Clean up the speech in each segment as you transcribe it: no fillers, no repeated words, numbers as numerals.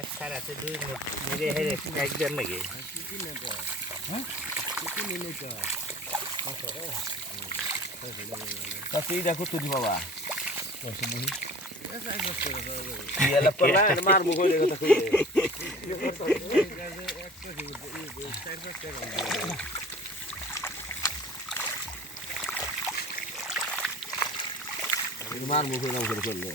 এক সারাতে 2 মিনিট মেরে হেরে কাজ দেন নাকি হ্যাঁ কাছে দেখো তুই বাবা মারবো কই কথা কই মারবো কই নাম করে চললে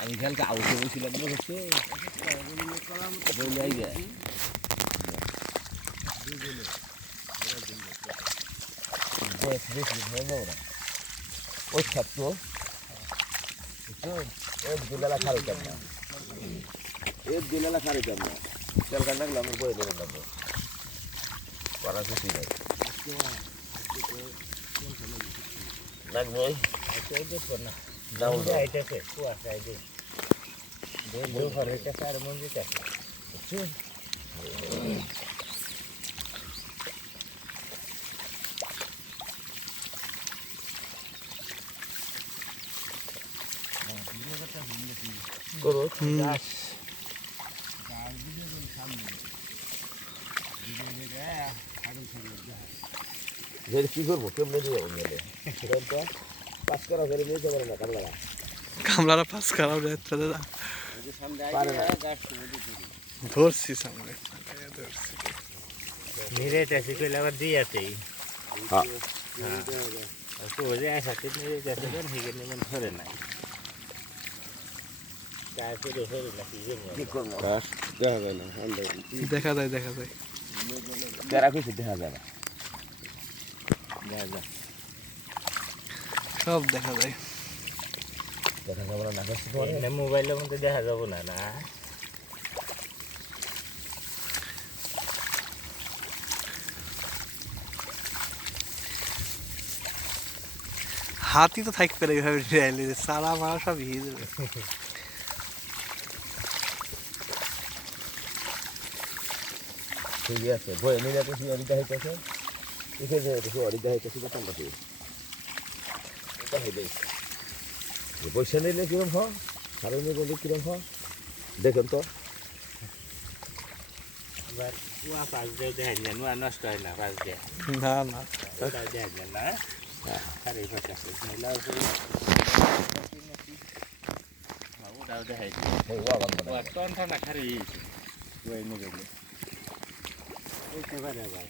আমি কালকে আউটে বসছিলাম না হচ্ছে বলে আইবে বয়স বেশি হয় না ওরা ওই ছাত্র এক দুলালা খারিতাম না এক দুলালা খারিতাম না তেলকান লাগলাম আমি বয়ে দেবেন লাগবো করার কিছুই নাই লাগবো না যাও আইতেছে কুয়াশা আইতে বই ঘরে কাছে আর মন্দির আছে করো কি করবো কেমনে দিয়ে যাবো পাঁচ করা করে নিয়ে যাবে না কামলারা কামলারা পাস খারাপ যাচ্ছে দাদা ধরছি সামনে ধরছি নিরে চাষি কইলে আবার দিয়াতেই হ্যাঁ তো ওই যে সাথে নিরে চাষি দেন হিগে নিমন ধরে নাই তারপরে ধরে না কি করবো দেখা যায় না দেখা যায় দেখা যায় যারা কিছু দেখা যায় না সব দেখা যায় দেখা যাবে না না মোবাইলের মধ্যে দেখা যাবো না না হাতি তো থাকবে না এইভাবে ডেয়ালি সারা মারা সব ভিজে যাবে ঠিক আছে বয়ে নিলে তো অরিদা হইতেছে এখানে অরিদা হইতেছে না তোমরা এটা হইবে পয়সা নিলে কিরম হয় সারা নিলে কিরম হয় দেখেন তো আবার কুয়া পাশ দিয়ে দেখা যায় না নষ্ট হয় না পাশ দিয়ে না না ওটা দেখা যায় না সারি ফাঁকা নিলাও ওটাও দেখা যায় টন ঠান্ডা খারি ওই নিয়ে গেলে একেবারে ভাই